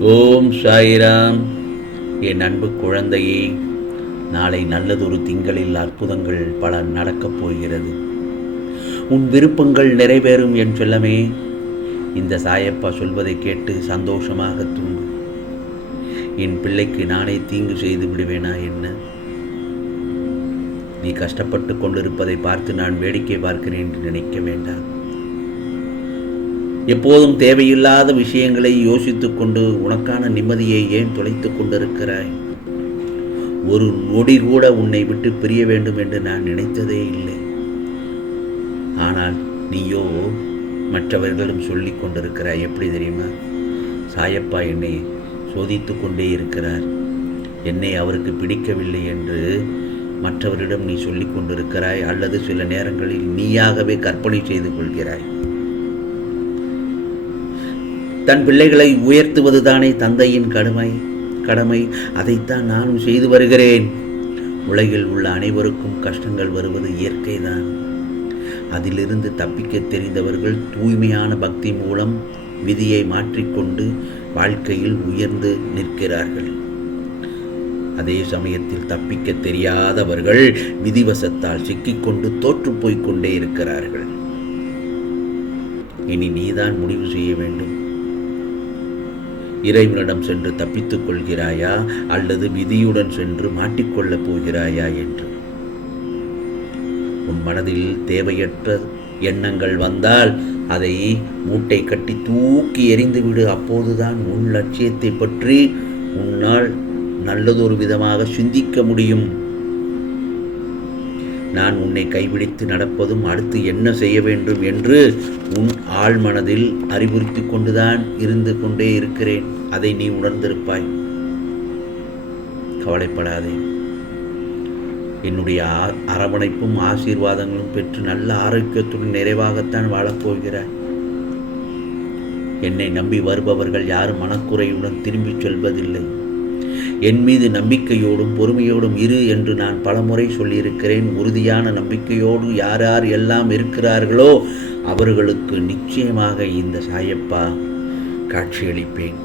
ஓம் சாய்ராம். என் அன்பு குழந்தையே நாளை நல்லதொரு திங்களில் அற்புதங்கள் பல நடக்கப் போகிறது. உன் விருப்பங்கள் நிறைவேறும் என் செல்லமே இந்த சாயப்பா சொல்வதை கேட்டு சந்தோஷமாக தூங்கு. என் பிள்ளைக்கு நானே தீங்கு செய்து விடுவேனா என்ன? நீ கஷ்டப்பட்டு கொண்டிருப்பதை பார்த்து நான் வேடிக்கை பார்க்கிறேன் என்று நினைக்க வேண்டாம். எப்போதும் தேவையில்லாத விஷயங்களை யோசித்துக் கொண்டு உனக்கான நிம்மதியை ஏன் தொலைத்துக் கொண்டிருக்கிறாய்? ஒரு நொடி கூட உன்னை விட்டு பிரிய வேண்டும் என்று நான் நினைத்ததே இல்லை. ஆனால் நீயோ மற்றவர்களும் சொல்லிக் கொண்டிருக்கிறாய். எப்படி தெரியுமா? சாயப்பா என்னை சோதித்து கொண்டே இருக்கிறார். என்னை அவருக்கு பிடிக்கவில்லை என்று மற்றவரிடம் நீ சொல்லிக் கொண்டிருக்கிறாய். அல்லது சில நேரங்களில் நீயாகவே கற்பனை செய்து கொள்கிறாய். தன் பிள்ளைகளை உயர்த்துவதுதானே தந்தையின் கடமை? கடமை. அதைத்தான் நானும் செய்து வருகிறேன். உலகில் உள்ள அனைவருக்கும் கஷ்டங்கள் வருவது இயற்கைதான். அதிலிருந்து தப்பிக்க தெரிந்தவர்கள் தூய்மையான பக்தி மூலம் விதியை மாற்றிக்கொண்டு வாழ்க்கையில் உயர்ந்து நிற்கிறார்கள். அதே சமயத்தில் தப்பிக்க தெரியாதவர்கள் விதிவசத்தால் சிக்கிக்கொண்டு தோற்றுப்போய்க் கொண்டே இருக்கிறார்கள். இனி நீதான் முடிவு செய்ய வேண்டும். இறைவனிடம் சென்று தப்பித்துக் கொள்கிறாயா அல்லது விதியுடன் சென்று மாட்டிக்கொள்ளப் போகிறாயா என்று. உன் மனதில் தேவையற்ற எண்ணங்கள் வந்தால் அதை மூட்டை கட்டி தூக்கி எறிந்துவிடு அப்போதுதான் உன் லட்சியத்தை பற்றி உன்னால் நல்லதொரு விதமாக சிந்திக்க முடியும். நான் உன்னை கைவிடித்து நடப்பதும் அடுத்து என்ன செய்ய வேண்டும் என்று உன் ஆழ்மனதில் அறிவுறுத்தி கொண்டுதான் இருந்து கொண்டே இருக்கிறேன். அதை நீ உணர்ந்திருப்பாய். கவலைப்படாதே. என்னுடைய அரவணைப்பும் ஆசீர்வாதங்களும் பெற்று நல்ல ஆரோக்கியத்துடன் நிறைவாகத்தான் வாழப்போகிறாய். என்னை நம்பி வருபவர்கள் யாரும் மனக்குறையுடன் திரும்பிச் செல்வதில்லை. என் மீது நம்பிக்கையோடும் பொறுமையோடும் இரு என்று நான் பலமுறை சொல்லியிருக்கிறேன். உறுதியான நம்பிக்கையோடு யார் யார் எல்லாம் இருக்கிறார்களோ அவர்களுக்கு நிச்சயமாக இந்த சாயப்பா காட்சியளிப்பேன்.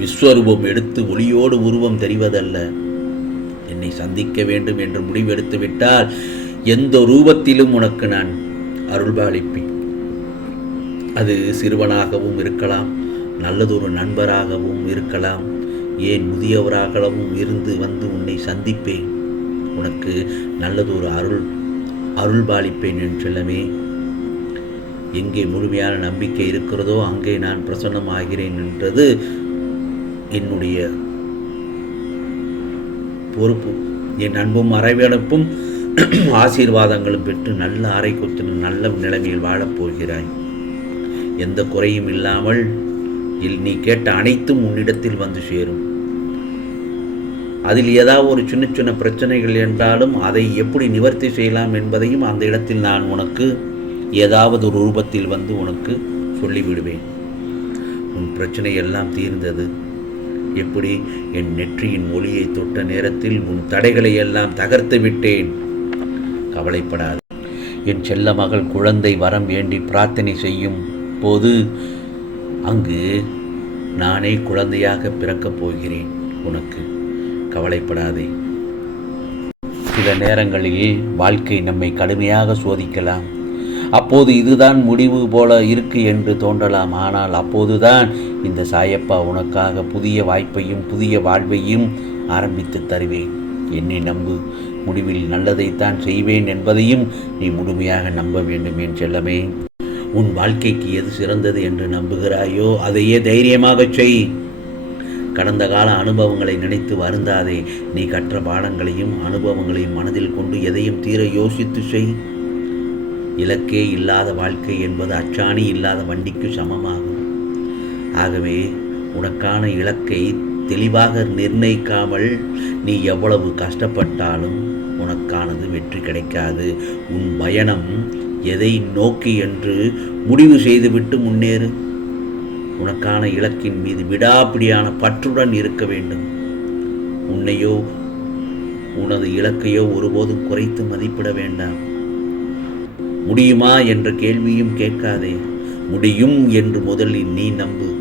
விஸ்வரூபம் எடுத்து ஒளியோடு உருவம் தெரிவதல்ல. என்னை சந்திக்க வேண்டும் என்று முடிவெடுத்து விட்டால் எந்த ரூபத்திலும் உனக்கு நான் அருள்பாலிப்பேன். அது சிறுவனாகவும் இருக்கலாம் நல்லதொரு நண்பராகவும் இருக்கலாம் ஏன் முதியவராகவும் இருந்து வந்து உன்னை சந்திப்பேன்? உனக்கு நல்லதொரு அருள் அருள்பாலிப்பேன் என் செல்லமே எங்கே முழுமையான நம்பிக்கை இருக்கிறதோ அங்கே நான் பிரசன்னமாகிறேன் என்றது என்னுடைய பொறுப்பு. என் அன்பும் அரைவனுப்பும் ஆசீர்வாதங்களும் பெற்று நல்ல அறை அரைக்குத்துடன் நல்ல நிலைமையில் வாழப் போகிறாய் எந்த குறையும் இல்லாமல் இல் நீ கேட்ட அனைத்தும் உன்னிடத்தில் வந்து சேரும். அதில் ஏதாவது ஒரு சின்ன சின்ன பிரச்சனைகள் என்றாலும் அதை எப்படி நிவர்த்தி செய்யலாம் என்பதையும் அந்த இடத்தில் நான் உனக்கு ஏதாவது ஒரு ரூபத்தில் வந்து உனக்கு சொல்லிவிடுவேன். உன் பிரச்சனை எல்லாம் தீர்ந்தது. எப்படி? என் நெற்றியின் மொழியை தொட்ட நேரத்தில் உன் தடைகளை எல்லாம் தகர்த்து விட்டேன். கவலைப்படாது. என் செல்ல மகள் குழந்தை வரம் வேண்டி பிரார்த்தனை செய்யும் போது அங்கு நானே குழந்தையாக பிறக்கப் போகிறேன் உனக்கு. கவலைப்படாதே. சில நேரங்களில் வாழ்க்கை நம்மை கடுமையாக சோதிக்கலாம். அப்போது இதுதான் முடிவு போல இருக்கு என்று தோன்றலாம். ஆனால் அப்போதுதான் இந்த சாயப்பா உனக்காக புதிய வாய்ப்பையும் புதிய வாழ்வையும் ஆரம்பித்து தருவேன். என்னை நம்பு. முடிவில் நல்லதைத்தான் செய்வேன் என்பதையும் நீ முழுமையாக நம்ப வேண்டும் என் செல்லமே. உன் வாழ்க்கைக்கு எது சிறந்தது என்று நம்புகிறாயோ அதையே தைரியமாகச் செய். கடந்த கால அனுபவங்களை நினைத்து வருந்தாதே. நீ கற்ற பாடங்களையும் அனுபவங்களையும் மனதில் கொண்டு எதையும் தீர யோசித்து செய். இலக்கே இல்லாத வாழ்க்கை என்பது அச்சாணி இல்லாத வண்டிக்கு சமமாகும். ஆகவே உனக்கான இலக்கை தெளிவாக நிர்ணயிக்காமல் நீ எவ்வளவு கஷ்டப்பட்டாலும் உனக்கானது வெற்றி கிடைக்காது. உன் பயணம் எதை நோக்கி என்று முடிவு செய்துவிட்டு முன்னேறு. உனக்கான இலக்கின் மீது விடாப்பிடியான பற்றுடன் இருக்க வேண்டும். உன்னையோ உனது இலக்கையோ ஒருபோதும் குறைத்து மதிப்பிட வேண்டாம். முடியுமா என்ற கேள்வியும் கேட்காதே. முடியும் என்று முதலில் நீ நம்பு.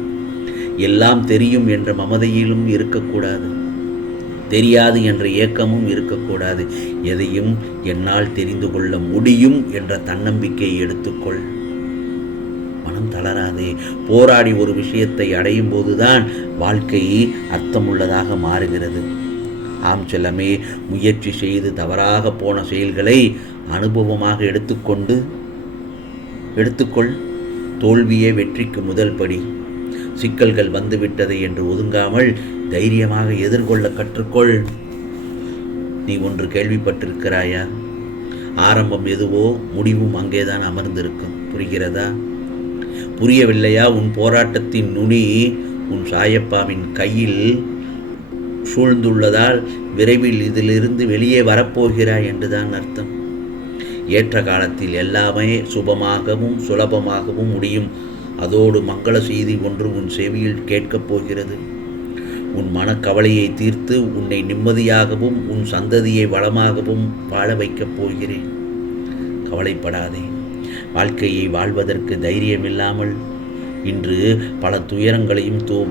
எல்லாம் தெரியும் என்ற மமதையிலும் இருக்கக்கூடாது. தெரியாது என்ற ஏக்கமும் இருக்கக்கூடாது. எதையும் என்னால் தெரிந்து கொள்ள முடியும் என்ற தன்னம்பிக்கையை எடுத்துக்கொள். மனம் தளராதே. போராடி ஒரு விஷயத்தை அடையும் போதுதான் வாழ்க்கை அர்த்தமுள்ளதாக மாறுகிறது. ஆம் செல்லமே முயற்சி செய்து தவறாக போன செயல்களை அனுபவமாக எடுத்துக்கொண்டு எடுத்துக்கொள். தோல்வியே வெற்றிக்கு முதல் படி. சிக்கல்கள் வந்துவிட்டது என்று ஒதுங்காமல் தைரியமாக எதிர்கொள்ள கற்றுக்கொள். நீ ஒன்று கேள்விப்பட்டிருக்கிறாயா? ஆரம்பம் எதுவோ முடிவும் அங்கேதான் அமர்ந்திருக்கும். புரிகிறதா? புரியவில்லையா? உன் போராட்டத்தின் நுனி உன் சாயப்பாவின் கையில் சூழ்ந்துள்ளதால் விரைவில் இதிலிருந்து வெளியே வரப்போகிறாய் என்றுதான் அர்த்தம். ஏற்ற காலத்தில் எல்லாமே சுபமாகவும் சுலபமாகவும் முடியும். அதோடு மங்கள செய்தி ஒன்று உன் செவியில் கேட்கப் போகிறது. உன் மனக்கவலையை தீர்த்து உன்னை நிம்மதியாகவும் உன் சந்ததியை வளமாகவும் வாழ வைக்கப் போகிறேன். கவலைப்படாதே. வாழ்க்கையை வாழ்வதற்கு தைரியமில்லாமல் இன்று பல துயரங்களையும் தோ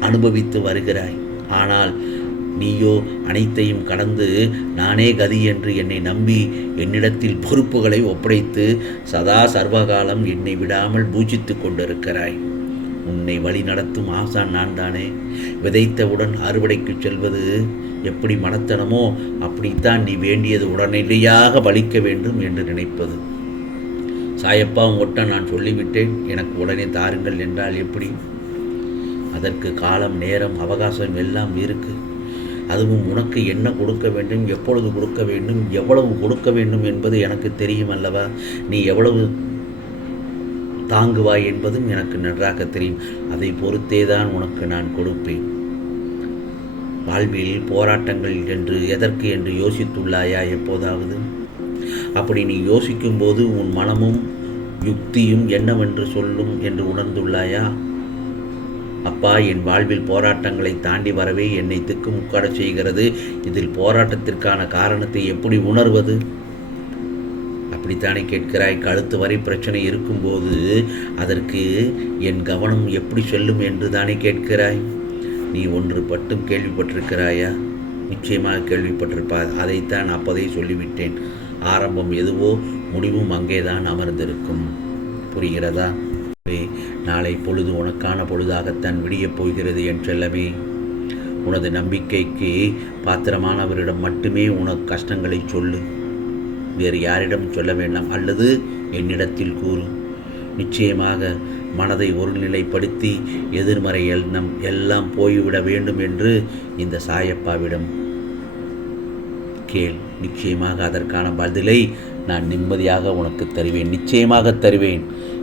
அனுபவித்து வருகிறாய். ஆனால் நீயோ அனைத்தையும் கடந்து நானே கதி என்று என்னை நம்பி என்னிடத்தில் பொறுப்புகளை ஒப்படைத்து சதா சர்வகாலம் என்னை விடாமல் பூஜித்து கொண்டிருக்கிறாய். உன்னை வழி நடத்தும் ஆசான் நான் தானே விதைத்தவுடன் அறுவடைக்கு செல்வது எப்படி மனத்தனமோ அப்படித்தான் நீ வேண்டியது உடனடியாக பலிக்க வேண்டும் என்று நினைப்பது. சாயப்பா உங்கள்கிட்ட நான் சொல்லிவிட்டேன். எனக்கு உடனே தாருங்கள் என்றால் எப்படி? அதற்கு காலம் நேரம் அவகாசம் எல்லாம் இருக்கு. அதுவும் உனக்கு என்ன கொடுக்க வேண்டும் எப்பொழுது கொடுக்க வேண்டும் எவ்வளவு கொடுக்க வேண்டும் என்பது எனக்கு தெரியும் அல்லவா? நீ எவ்வளவு தாங்குவாய் என்பதும் எனக்கு நன்றாக தெரியும். அதை பொறுத்தே தான் உனக்கு நான் கொடுப்பேன். வாழ்வில் போராட்டங்கள் என்று எதற்கு என்று யோசித்துள்ளாயா எப்போதாவது? அப்படி நீ யோசிக்கும்போது உன் மனமும் யுக்தியும் என்னவென்று சொல்லும் என்று உணர்ந்துள்ளாயா? அப்பா என் வாழ்வில் போராட்டங்களை தாண்டி வரவே என்னை திக்குமுக்காடச் செய்கிறது. இதில் போராட்டத்திற்கான காரணத்தை எப்படி உணர்வது? அப்படித்தானே கேட்கிறாய். கழுத்து வரை பிரச்சனை இருக்கும்போது அதற்கு என் கவனம் எப்படி செல்லும் என்று தானே கேட்கிறாய். நீ ஒன்று பட்டும் கேள்விப்பட்டிருக்கிறாயா? நிச்சயமாக கேள்விப்பட்டிருப்பா அதைத்தான் அப்போதே சொல்லிவிட்டேன். ஆரம்பம் எதுவோ முடிவும் அங்கேதான் அமர்ந்திருக்கும். புரிகிறதா? நாளை பொழுது உனக்கான பொழுதாகத்தான் விடியப் போகிறது என் செல்லமே உனது நம்பிக்கைக்கு பாத்திரமானவரிடம் மட்டுமே உனக்கு கஷ்டங்களை சொல்லு. வேறு யாரிடம் சொல்ல வேண்டாம் அல்லது என்னிடத்தில் கூறு. நிச்சயமாக மனதை ஒருநிலைப்படுத்தி எதிர்மறை எண்ணம் எல்லாம் போய்விட வேண்டும் என்று இந்த சாயப்பாவிடம் கேள். நிச்சயமாக அதற்கான பதிலை நான் நிம்மதியாக உனக்கு தருவேன். நிச்சயமாக தருவேன்.